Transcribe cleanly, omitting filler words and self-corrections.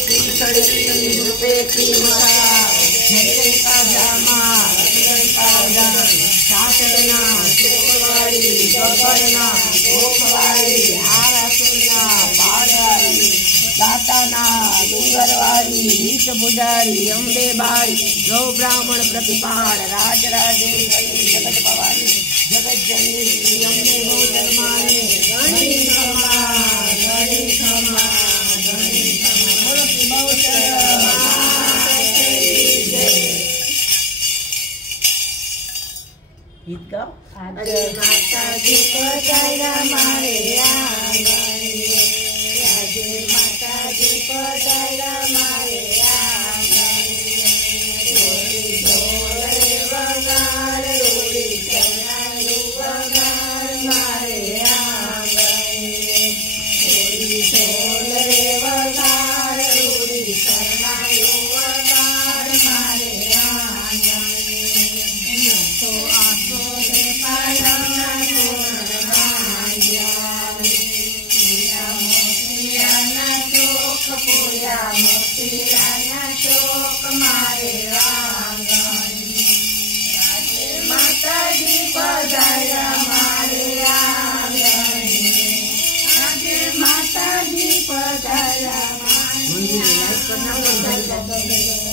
रूपे की मसा झंडे का जामा रसगन का दान सासरना सुखवाड़ी गबरना गोखवाड़ी हारा सुना पाड़वाड़ी दाताना डूंगरवाड़ी रीत बुझारी अंबे बाड़ी गौ ब्राह्मण प्रतिपाड़ राज राजेश्वरी जगत भवानी जगत जननी अम्बे बहु माने घणी क्षमा घणी क्षमा घणी गीत गाओ। आज माता जी पधार्या मारे आंगणे, आज माता जी पधार्या मारे आंगणे, रोड़ी ढोल वगाड़ रोड़ी चनायु वगाड़ मारे आंगणे, रोड़ी ढोल वगाड़ रोड़ी चनायु वगाड़ मारे आंगणे, तो आसो रे पाया मोतियाना चोक मारे आंगणी, आज माता जी पधार्या मारे आंगणी, आज माता जी पधार्या मारे आंगणी।